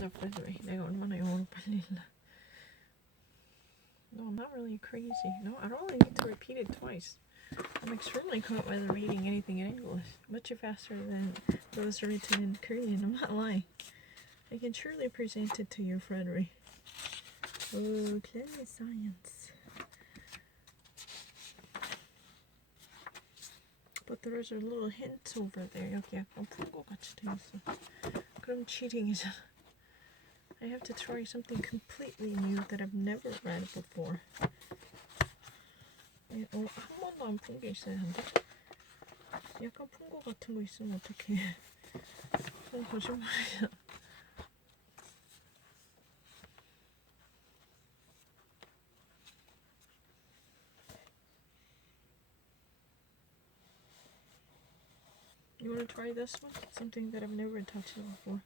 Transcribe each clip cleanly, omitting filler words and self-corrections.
맞아, Fredway. 내가 얼마나 영어를 빨리 읽나. No, I'm not really crazy. No, I don't really need to repeat it twice. I'm extremely confident with reading anything in English, much faster than those written in Korean. I'm not lying. I can surely present it to you, Frederick. Oh, clearly science. But there's a little hint over there. 여기 약간 푼거 같이 돼 있어. 그럼 cheating이잖아. I have to try something completely new that I've never read before. 한 번도 안 푼 게 있어야 한다? 약간 푼 거 같은 거 있으면 어떡해. 그건 거짓말이야. You want to try this one? Something that I've never touched before.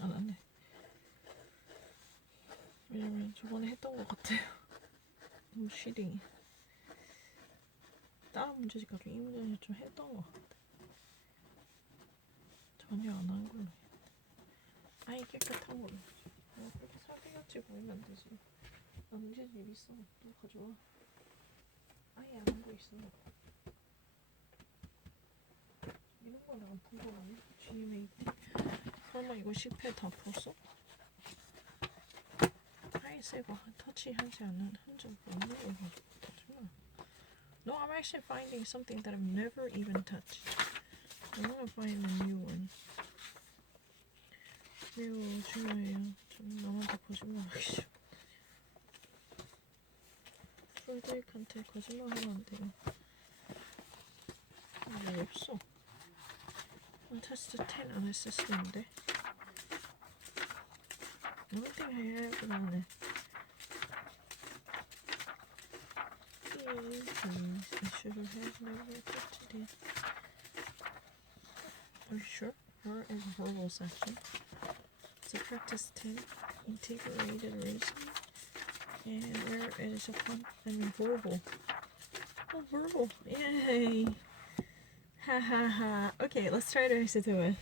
안 하네. 왜냐면 저번에 했던 것 같아요. 너무 쉬딩이. 다른 문제지가 좀 이 문제는 좀 했던 것 같아. 전혀 안 한 걸로. 아예 깨끗한 걸로. 그렇게 사기같이 보이면 안 되지. 나 문제집 있어. 또 가져와. 아예 안 한 거 있어. 이런 거는 안 푼 거 아니야? GMAT. 설마 이거 10회 다 풀었어? 하이색과 터치하지 않은 흔적 없는 걸 가지고 거짓말. No, I'm actually finding something that I've never even touched. I want to find a new one. 매우 중요해요. 좀 남한테 거짓말하기 싫어. 프로데이크한테 거짓말하면 안 돼요. 왜 없어? 난 테스트 10 안 했었는데. One thing I have on it. Please, I should have never touched it. Are you sure? Where is the verbal section? It's a practice 10, integrated reasoning. And where is a fun? Verbal. Oh, verbal. Yay! Ha ha ha. Okay, let's try to do it.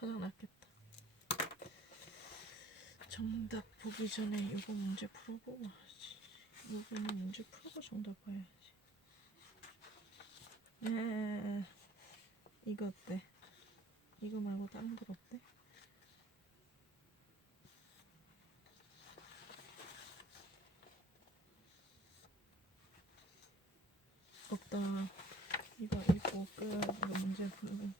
가장 낫겠다. 정답 보기 전에 이거 문제 풀어보고 하지. 이거는 문제 풀고 정답 봐야지. 네, 이거 어때? 이거 말고 다른 거 어때? 없다. 이거 읽고 끝. 이거 문제 풀고.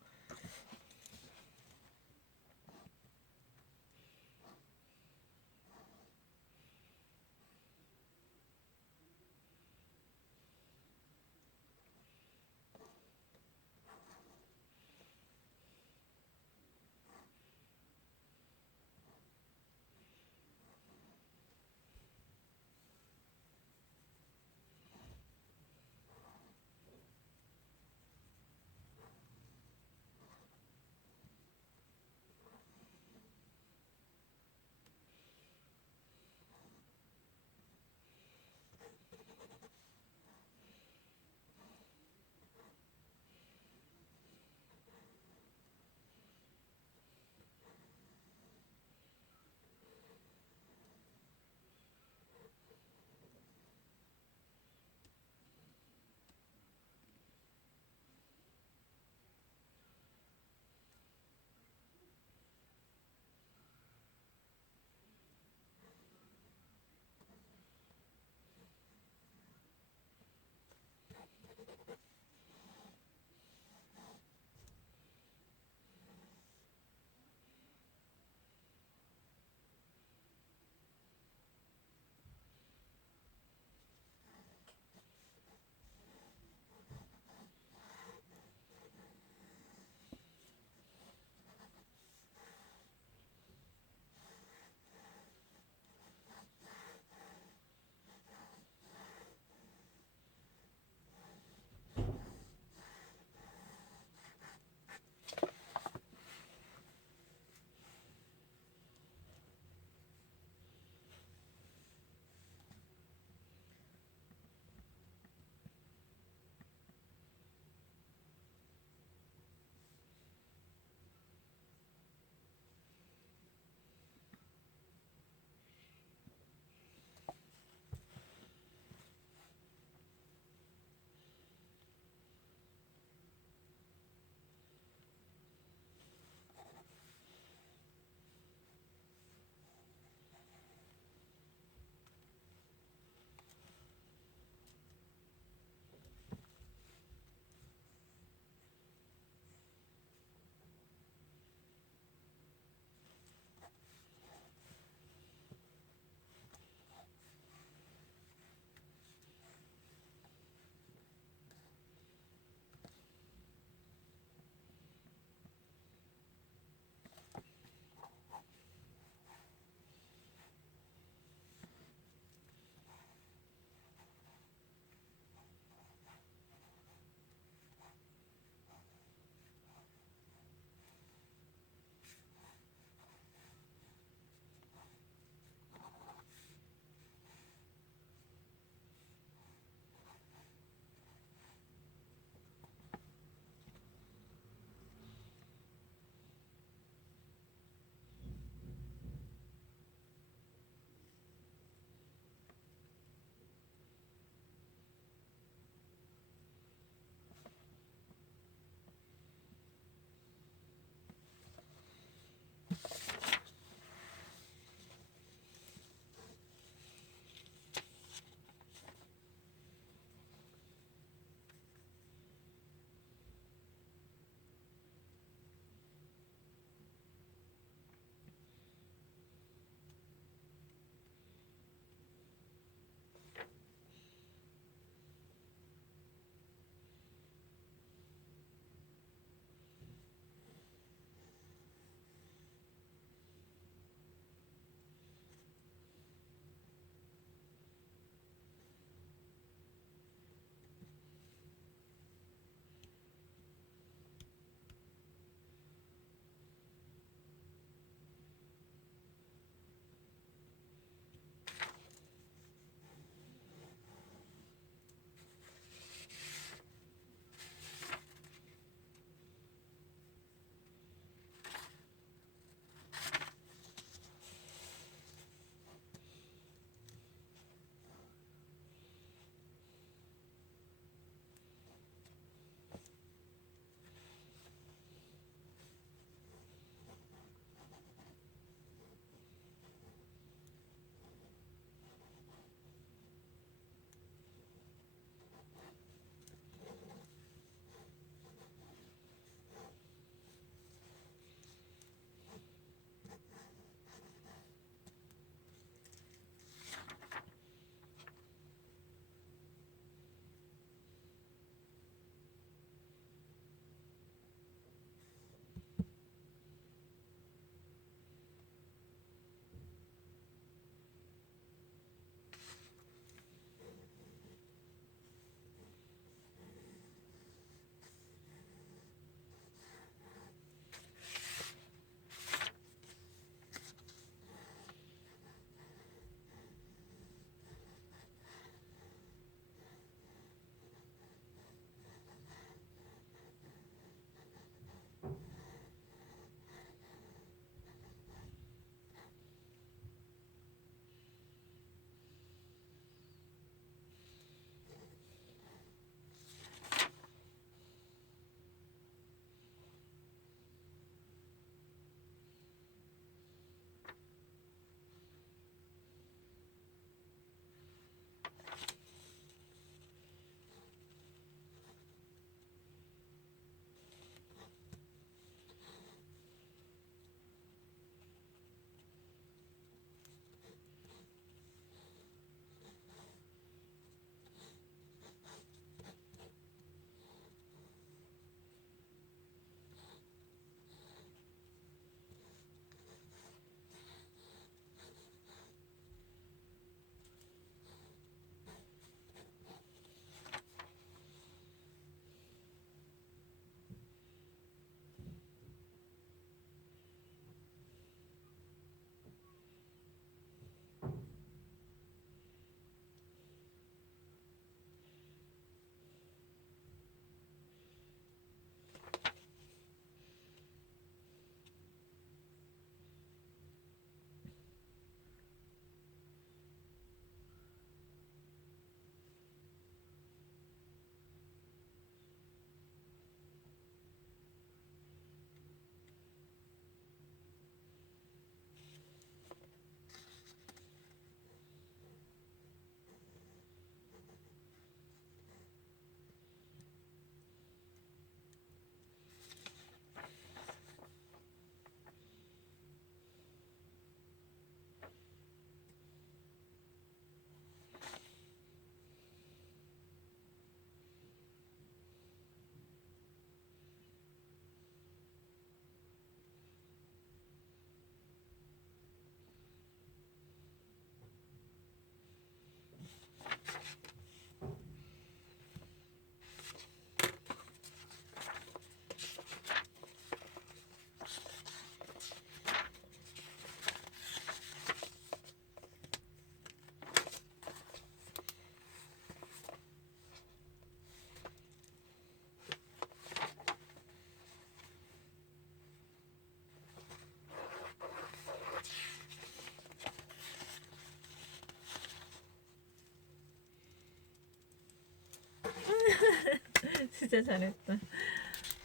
진짜 잘했다.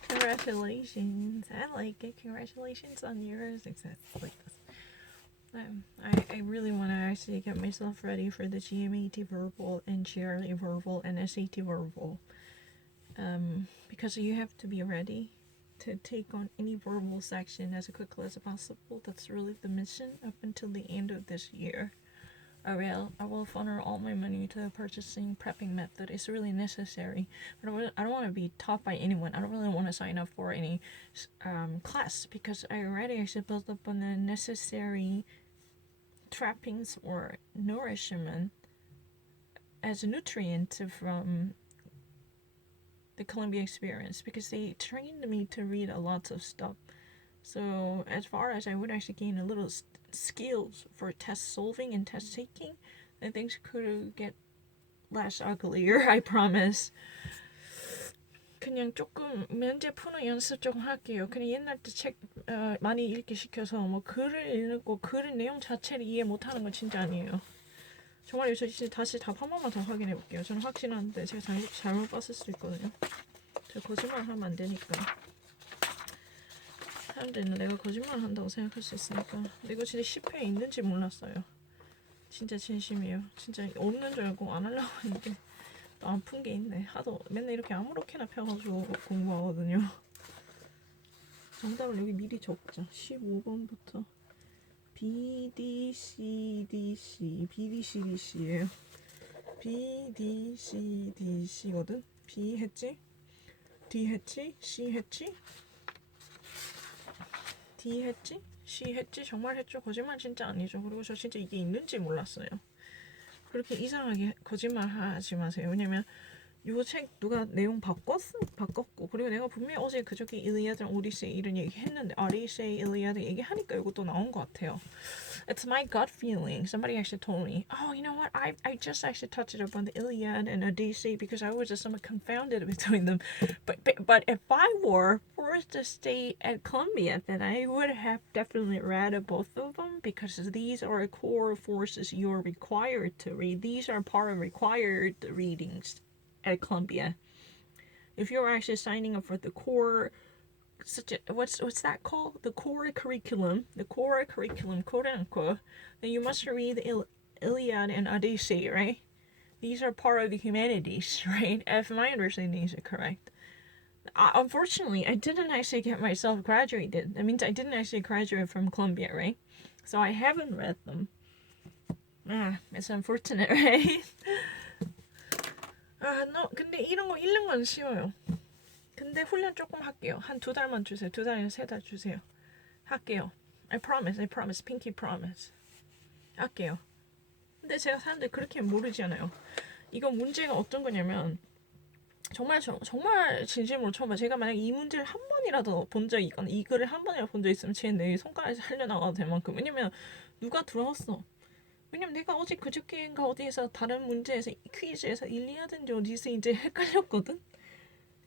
Congratulations. I like it. Congratulations on your success like this. I really want to actually get myself ready for the GMAT verbal and GRE verbal and SAT verbal. Because you have to be ready to take on any verbal section as quickly as possible. That's really the mission up until the end of this year. I will funnel all my money to the purchasing prepping method. It's really necessary. But I don't want to be taught by anyone. I don't really want to sign up for any class because I already actually built up on the necessary trappings or nourishment as a nutrient from the Columbia experience because they trained me to read a lot of stuff. So as far as I would actually gain a little skills for test solving and test taking, then things could get less uglier. I promise. 그냥 조금 문제 푸는 연습 조금 할게요. 그냥 옛날 때 책 많이 읽기 시켜서 뭐 글을 읽고 글의 내용 자체를 이해 못하는 건 진짜 아니에요. 정말 저 진짜 다시 답 한 번만 더 확인해 볼게요. 저는 확신하는데 제가 잘못 봤을 수도 있거든요. 제가 거짓말 하면 안 되니까. 사람들은 내가 거짓말 한다고 생각할 수 있으니까. 근데 이거 진짜 10회 있는지 몰랐어요. 진짜 진심이에요. 진짜 없는 줄 알고 안 하려고 했는데 또 안 푼 게 있네. 하도 맨날 이렇게 아무렇게나 펴가지고 공부하거든요. 정답을 여기 미리 적자. 15번부터 BDCDC BDCDC예요. BDCDC거든. B 했지? D 했지? C 했지? D 했지? C 했지? 정말 했죠? 거짓말 진짜 아니죠. 그리고 저 진짜 이게 있는지 몰랐어요. 그렇게 이상하게 거짓말 하지 마세요. 왜냐면 요 책 누가 내용 바꿨고 그리고 내가 분명히 어제 그저께 일리아드랑 오디세이 이런 얘기 했는데 오디세이 일리아드 얘기하니까 이것도 나온 것 같아요. It's my gut feeling. Somebody actually told me, oh, you know what? I just actually touched up on the Iliad and Odyssey because I was just somewhat confounded between them. But if I were forced to stay at Columbia, then I would have definitely read both of them because these are core forces you're required to read. These are part of required readings at Columbia. If you're actually signing up for the core, what's that called? The core curriculum, quote unquote, then you must read the Iliad and Odyssey, right? These are part of the humanities, right? If my understanding is correct. Unfortunately, I didn't actually get myself graduated. That means I didn't actually graduate from Columbia, right? So I haven't read them. It's unfortunate, right? 근데 이런 거 읽는 건 쉬워요. 근데 훈련 조금 할게요. 한 2달만 주세요. 2달이나 3달 주세요. 할게요. I promise, pinky promise. 할게요. 근데 제가 사람들 그렇게 모르잖아요. 이거 문제가 어떤 거냐면 정말 진심으로 처음 봐. 제가 만약 이 문제를 한 번이라도 본 적이 있거나 이 글을 한 번이라도 본 적이 있으면 제 내 손가락에서 살려나가도 될 만큼. 왜냐면 누가 들어왔어. 왜냐면 내가 어제 그저께인가 어디에서 다른 문제에서 퀴즈에서 일리아드인지 오디세이인지 헷갈렸거든.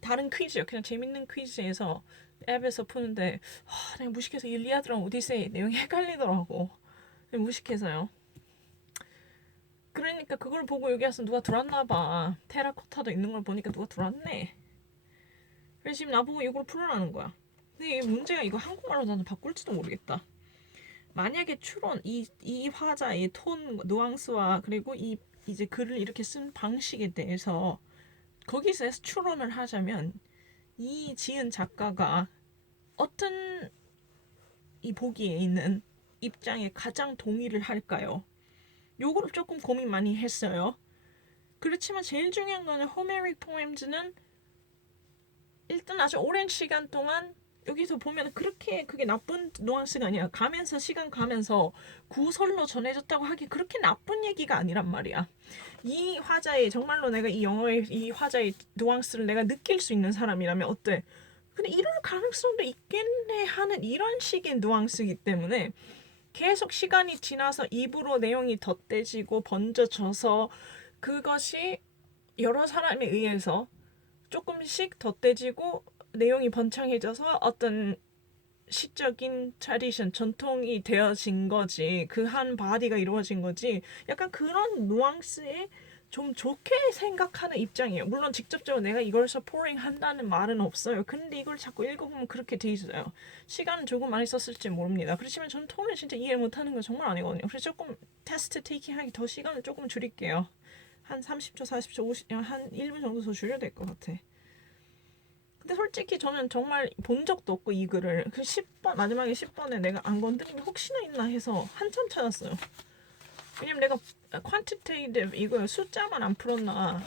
다른 퀴즈요. 그냥 재밌는 퀴즈에서 앱에서 푸는데 내가 무식해서 일리아드랑 오디세이 내용이 헷갈리더라고. 무식해서요. 그러니까 그걸 보고 여기 와서 누가 들어왔나 봐. 테라코타도 있는 걸 보니까 누가 들어왔네. 그래서 지금 나보고 이걸 풀어라는 거야. 근데 이 문제가 이거 한국말로 나는 바꿀지도 모르겠다. 만약에 추론 이 화자의 톤 누앙스와 그리고 이제 글을 이렇게 쓴 방식에 대해서 거기서 추론을 하자면 이 지은 작가가 어떤 이 보기에 있는 입장에 가장 동의를 할까요? 요거를 조금 고민 많이 했어요. 그렇지만 제일 중요한 거는 호메릭 포엠즈는 일단 아주 오랜 시간 동안 여기서 보면 그렇게 그게 나쁜 뉘앙스가 아니야. 시간 가면서 구설로 전해졌다고 하기 그렇게 나쁜 얘기가 아니란 말이야. 이 화자의 정말로 내가 이 영어의 이 화자의 뉘앙스를 내가 느낄 수 있는 사람이라면 어때? 근데 이럴 가능성도 있겠네 하는 이런 식의 뉘앙스이기 때문에 계속 시간이 지나서 입으로 내용이 덧대지고 번져져서 그것이 여러 사람에 의해서 조금씩 덧대지고 내용이 번창해져서 어떤 시적인 트래디션, 전통이 되어진 거지. 그 한 바디가 이루어진 거지. 약간 그런 뉘앙스의 좀 좋게 생각하는 입장이에요. 물론 직접적으로 내가 이걸 서포링 한다는 말은 없어요. 근데 이걸 자꾸 읽어보면 그렇게 돼 있어요. 시간은 조금 많이 썼을지 모릅니다. 그렇지만 저는 톤을 진짜 이해 못하는 건 정말 아니거든요. 그래서 조금 테스트 테이킹 하기 더 시간을 조금 줄일게요. 한 30초, 40초, 50, 한 1분 정도 더 줄여야 될 것 같아. 근데 솔직히 저는 정말 본 적도 없고 이 글을 그 10번 마지막에 10번에 내가 안 건드리면 혹시나 있나 해서 한참 찾았어요. 왜냐면 내가 quantitative 이거 숫자만 안 풀었나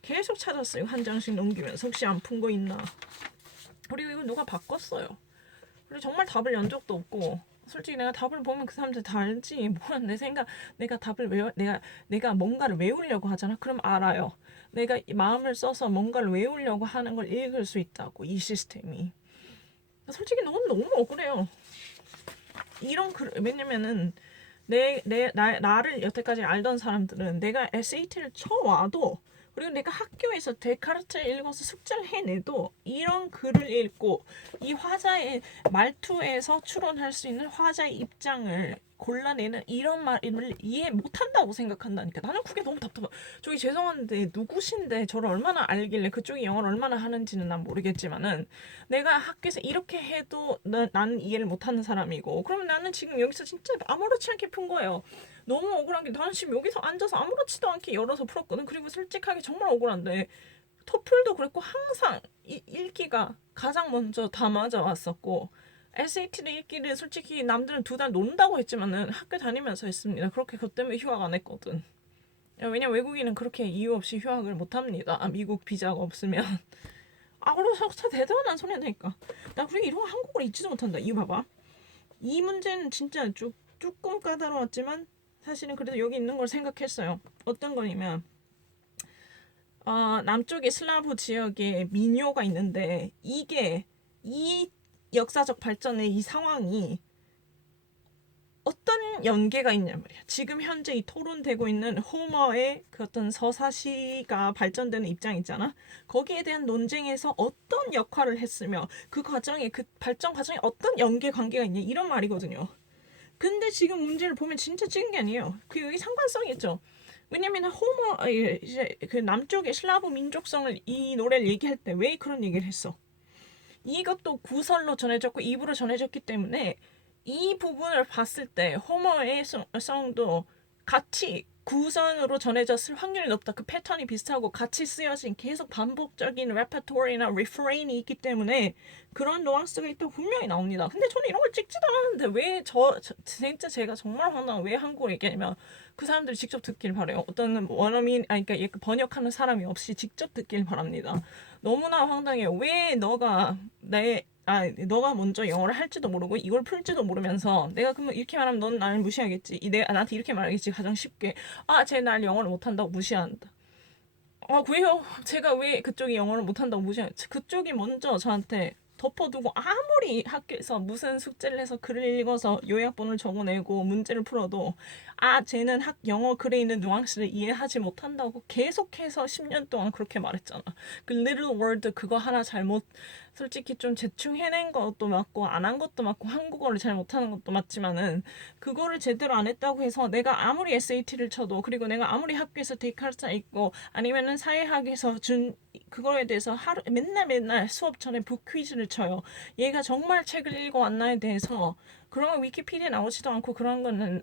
계속 찾았어요. 한 장씩 넘기면서 혹시 안 푼 거 있나. 그리고 이거 누가 바꿨어요. 그리고 정말 답을 연 적도 없고 솔직히 내가 답을 보면 그 사람들 다 알지. 뭐야 내 생각 내가 답을 내가 뭔가를 외우려고 하잖아. 그럼 알아요. 내가 마음을 써서 뭔가를 외우려고 하는 걸 읽을 수 있다고 이 시스템이. 솔직히 너무 억울해요. 이런 글 왜냐면은 나를 여태까지 알던 사람들은 내가 SAT를 쳐와도 그리고 내가 학교에서 데카르트를 읽어서 숙제를 해내도 이런 글을 읽고 이 화자의 말투에서 추론할 수 있는 화자의 입장을 골라내는 이런 말을 이해 못한다고 생각한다니까. 나는 그게 너무 답답해. 저기 죄송한데 누구신데 저를 얼마나 알길래 그쪽이 영어를 얼마나 하는지는 난 모르겠지만은 내가 학교에서 이렇게 해도 나는 이해를 못하는 사람이고 그러면 나는 지금 여기서 진짜 아무렇지 않게 푼 거예요. 너무 억울한 게 나는 지금 여기서 앉아서 아무렇지도 않게 열어서 풀었거든. 그리고 솔직하게 정말 억울한데 토플도 그랬고 항상 읽기가 가장 먼저 다 맞아왔었고 SAT를 읽기를 솔직히 남들은 2달 논다고 했지만은 학교 다니면서 했습니다. 그렇게 그것 때문에 휴학 안 했거든. 왜냐면 외국인은 그렇게 이유 없이 휴학을 못 합니다. 미국 비자가 없으면. 그래서 진짜 대단한 소리 하니까. 나 그리고 이런 거 한국어를 읽지도 못한다. 이거 봐봐. 이 문제는 진짜 조금 까다로웠지만 사실은 그래도 여기 있는 걸 생각했어요. 어떤 거냐면 남쪽의 슬라브 지역에 민요가 있는데 이게 이 역사적 발전의 이 상황이 어떤 연계가 있냐 말이야. 지금 현재 이 토론되고 있는 호머의 그 어떤 서사시가 발전되는 입장 있잖아. 거기에 대한 논쟁에서 어떤 역할을 했으며 그 과정에 그 발전 과정에 어떤 연계 관계가 있냐 이런 말이거든요. 근데 지금 문제를 보면 진짜 찍은 게 아니에요. 그 여기 상관성이 있죠. 왜냐면 호머 이제 그 남쪽의 슬라브 민족성을 이 노래를 얘기할 때 왜 그런 얘기를 했어? 이것도 구설로 전해졌고 입으로 전해졌기 때문에 이 부분을 봤을 때 호머의 성도 같이 구선으로 전해졌을 확률이 높다. 그 패턴이 비슷하고 같이 쓰여진 계속 반복적인 레퍼토리나 리프레인이 있기 때문에 그런 뉘앙스가 또 분명히 나옵니다. 근데 저는 이런 걸 찍지도 않았는데 왜 진짜 제가 정말 화나 왜 한국어 얘기하냐면 그 사람들이 직접 듣길 바래요. 어떤 원어민 그러니까 번역하는 사람이 없이 직접 듣길 바랍니다. 너무나 황당해요. 왜 너가 먼저 영어를 할지도 모르고 이걸 풀지도 모르면서 내가 그러면 이렇게 말하면 넌 나를 무시하겠지. 내가 나한테 이렇게 말하겠지. 가장 쉽게. 쟤 날 영어를 못한다고 무시한다. 왜요? 제가 왜 그쪽이 영어를 못한다고 무시하겠지. 그쪽이 먼저 저한테 덮어두고 아무리 학교에서 무슨 숙제를 해서 글을 읽어서 요약본을 적어내고 문제를 풀어도 쟤는 영어 글에 있는 뉘앙스를 이해하지 못한다고 계속해서 10년 동안 그렇게 말했잖아. 그 little word 그거 하나 잘못 솔직히 좀 대충 해낸 것도 맞고 안 한 것도 맞고 한국어를 잘 못하는 것도 맞지만은 그거를 제대로 안 했다고 해서 내가 아무리 SAT를 쳐도 그리고 내가 아무리 학교에서 데카르타 읽고 아니면은 사회학에서 준 그거에 대해서 맨날 수업 전에 북 퀴즈를 쳐요. 얘가 정말 책을 읽어왔나에 대해서 그런 거 위키피디아에 나오지도 않고 그런 거는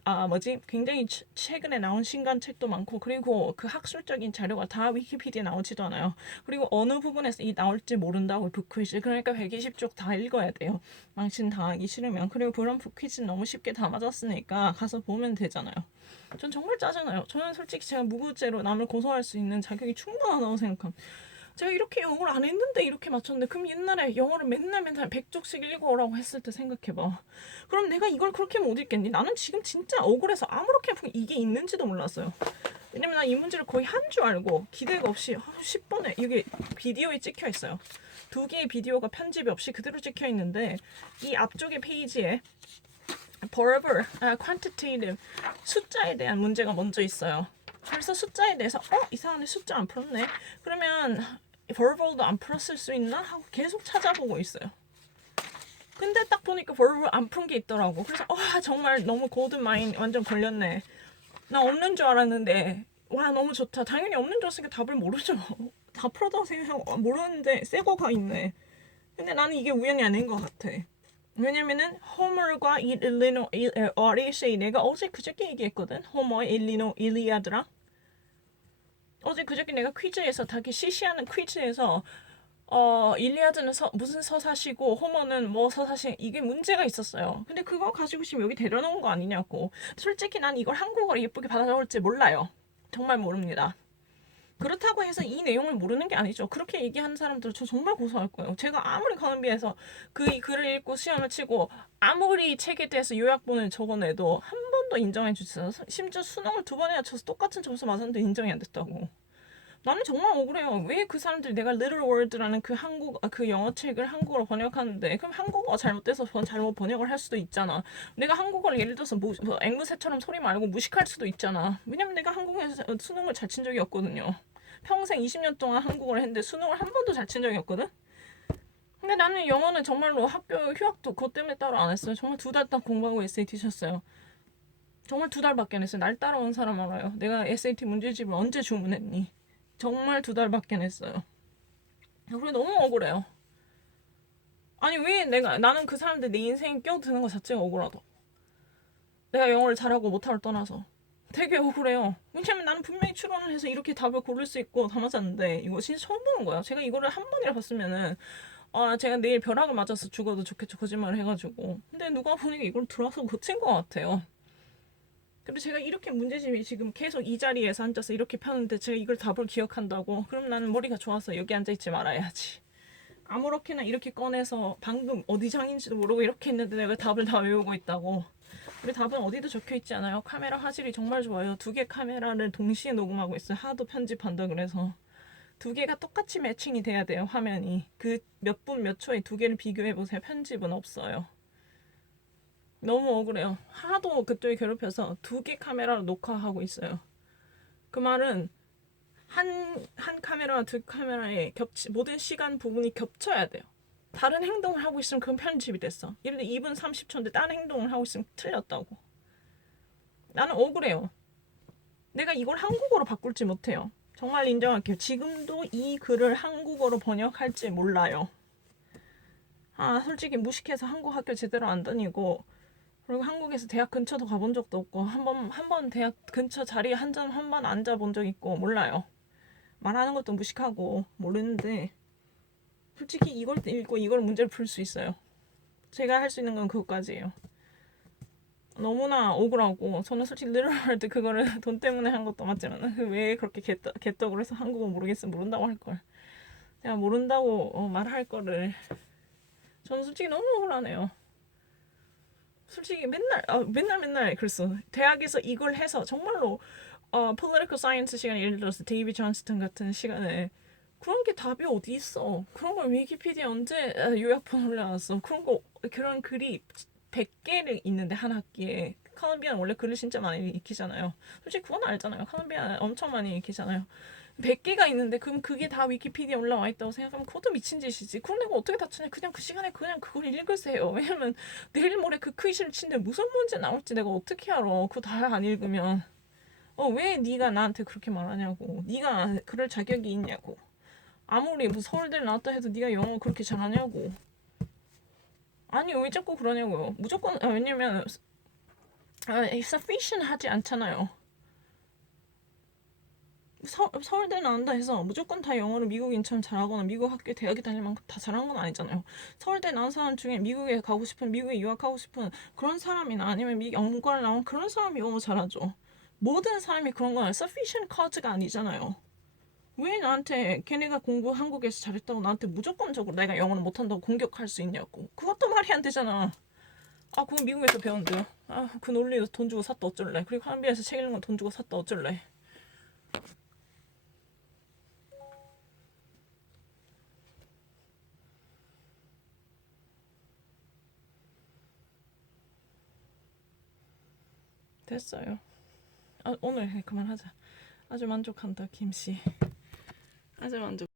굉장히 최근에 나온 신간 책도 많고 그리고 그 학술적인 자료가 다 위키피디아에 나오지도 않아요. 그리고 어느 부분에서 이 나올지 모른다고 북퀴즈 그러니까 120쪽 다 읽어야 돼요. 망신 당하기 싫으면. 그리고 그런 북퀴즈는 너무 쉽게 다 맞았으니까 가서 보면 되잖아요. 전 정말 짜증나요. 저는 솔직히 제가 무구죄로 남을 고소할 수 있는 자격이 충분하다고 생각합니다. 제가 이렇게 영어를 안 했는데 이렇게 맞췄는데 그럼 옛날에 영어를 맨날 100쪽씩 읽어오라고 했을 때 생각해봐. 그럼 내가 이걸 그렇게 못 읽겠니? 나는 지금 진짜 억울해서 아무렇게 이게 있는지도 몰랐어요. 왜냐면 나 이 문제를 거의 한 줄 알고 기대가 없이 10번에 이게 비디오에 찍혀 있어요. 2개의 비디오가 편집이 없이 그대로 찍혀 있는데 이 앞쪽의 페이지에 verbal, quantitative 숫자에 대한 문제가 먼저 있어요. 그래서 숫자에 대해서 이상하네 숫자 안 풀었네. 그러면 verbal도 안 풀었을 수 있나? 하고 계속 찾아보고 있어요. 근데 딱 보니까 verbal 안 푼 게 있더라고. 그래서 정말 너무 골든 마인 완전 걸렸네. 나 없는 줄 알았는데 와 너무 좋다. 당연히 없는 줄 알았으니까 답을 모르죠. 다 풀었다고 생각하고 모르는데 새 거가 있네. 근데 나는 이게 우연이 아닌 것 같아. 왜냐면은 호머과 오디세이 내가 어제 그저께 얘기했거든. 호머, 일리아드랑 어제 그저께 내가 퀴즈에서 되게 시시하는 퀴즈에서 일리아드는 무슨 서사시고 호머는 뭐 서사시 이게 문제가 있었어요. 근데 그거 가지고 지금 여기 데려놓은 거 아니냐고. 솔직히 난 이걸 한국어로 예쁘게 받아 적을지 몰라요. 정말 모릅니다. 그렇다고 해서 이 내용을 모르는 게 아니죠. 그렇게 얘기하는 사람들 저 정말 고소할 거예요. 제가 아무리 가는비에서 그 글을 읽고 시험을 치고 아무리 책에 대해서 요약본을 적어내도 한 번도 인정해 주세요. 심지어 수능을 2번이나 쳐서 똑같은 점수 맞았는데 인정이 안 됐다고. 나는 정말 억울해요. 왜 그 사람들이 내가 Little Word라는 그 영어 책을 한국어로 번역하는데 그럼 한국어가 잘못돼서 잘못 번역을 할 수도 있잖아. 내가 한국어를 예를 들어서 앵무새처럼 소리 말고 무식할 수도 있잖아. 왜냐면 내가 한국에서 수능을 잘 친 적이 없거든요. 평생 20년 동안 한국어를 했는데 수능을 한 번도 잘 친 적이 없거든. 근데 나는 영어는 정말로 학교 휴학도 그것 때문에 따로 안 했어요. 정말 2달 딱 공부하고 SAT 쳤어요. 정말 2달밖에 안 했어요. 날 따라온 사람 알아요. 내가 SAT 문제집을 언제 주문했니? 정말 2달밖에 안 했어요. 그래 너무 억울해요. 아니 왜 나는 그 사람들 내 인생에 껴드는 것 자체가 억울하다. 내가 영어를 잘하고 못함을 떠나서 되게 억울해요. 왜냐면 나는 분명히 추론을 해서 이렇게 답을 고를 수 있고 다 맞았는데 이거 진짜 처음 보는 거야. 제가 이거를 한 번이라 봤으면은 제가 내일 벼락을 맞아서 죽어도 좋겠죠. 거짓말을 해가지고. 근데 누가 보니까 이걸 들어서 고친 것 같아요. 그리고 제가 이렇게 문제집이 지금 계속 이 자리에서 앉아서 이렇게 펴는데 제가 이걸 답을 기억한다고? 그럼 나는 머리가 좋아서 여기 앉아있지 말아야지. 아무렇게나 이렇게 꺼내서 방금 어디 장인지도 모르고 이렇게 했는데 내가 답을 다 외우고 있다고. 우리 답은 어디도 적혀있지 않아요. 카메라 화질이 정말 좋아요. 2개 카메라를 동시에 녹음하고 있어요. 하도 편집한다 그래서. 2개가 똑같이 매칭이 돼야 돼요. 화면이. 그 몇 분 몇 초에 2개를 비교해보세요. 편집은 없어요. 너무 억울해요. 하도 그쪽이 괴롭혀서 2개 카메라로 녹화하고 있어요. 그 말은 한 카메라와 2카메라의 모든 시간 부분이 겹쳐야 돼요. 다른 행동을 하고 있으면 그건 편집이 됐어. 예를 들어 2분 30초인데 다른 행동을 하고 있으면 틀렸다고. 나는 억울해요. 내가 이걸 한국어로 바꿀지 못해요. 정말 인정할게요. 지금도 이 글을 한국어로 번역할지 몰라요. 솔직히 무식해서 한국 학교 제대로 안 다니고 그리고 한국에서 대학 근처도 가본 적도 없고 한 번 대학 근처 자리에 한 번 앉아본 적 있고 몰라요. 말하는 것도 무식하고 모르는데 솔직히 이걸 읽고 이걸 문제를 풀 수 있어요. 제가 할 수 있는 건 그것까지예요. 너무나 억울하고 저는 솔직히 리얼월드 그거를 돈 때문에 한 것도 맞지만 왜 그렇게 개떡으로 해서 한국어 모르겠으면 모른다고 할걸. 내가 모른다고 말할 거를 저는 솔직히 너무 억울하네요. 솔직히 맨날 그랬어. 대학에서 이걸 해서 정말로 political science 시간에 예를 들어서 데이비 존스턴 같은 시간에 그런 게 답이 어디 있어. 그런 걸 위키피디아 언제 요약본 올려놨어. 그런 글이 100개를 있는데 한 학기에. 컬럼비아는 원래 글을 진짜 많이 익히잖아요. 솔직히 그건 알잖아요. 컬럼비아는 엄청 많이 익히잖아요. 100개가 있는데 그럼 그게 다 위키피디아에 올라와 있다고 생각하면 그것도 미친 짓이지. 그럼 내가 어떻게 다 치냐. 그냥 그 시간에 그냥 그걸 읽으세요. 왜냐면 내일 모레 그 퀴즈를 치는데 무슨 문제 나올지 내가 어떻게 알아. 그거 다 안 읽으면. 왜 네가 나한테 그렇게 말하냐고. 네가 그럴 자격이 있냐고. 아무리 뭐 서울대를 나왔다 해도 네가 영어 그렇게 잘하냐고. 아니 왜 자꾸 그러냐고요. 무조건 왜냐면 sufficient 하지 않잖아요. 서울대 나온다 해서 무조건 다 영어를 미국인처럼 잘하거나 미국 학교에 대학에 다닐 만큼 다 잘한 건 아니잖아요. 서울대 나온 사람 중에 미국에 가고 싶은 미국에 유학하고 싶은 그런 사람이나 아니면 영국을 나온 그런 사람이 영어 잘하죠. 모든 사람이 그런 건 sufficient cause가 아니잖아요. 왜 나한테 걔네가 공부 한국에서 잘했다고 나한테 무조건적으로 내가 영어를 못한다고 공격할 수 있냐고. 그것도 말이 안 되잖아. 그건 미국에서 배운대요. 그 논리도 돈 주고 샀다 어쩔래. 그리고 한비에서 책 읽는 건 돈 주고 샀다 어쩔래. 됐어요. 오늘 그만하자. 아주 만족한다 김씨. 아주 만족.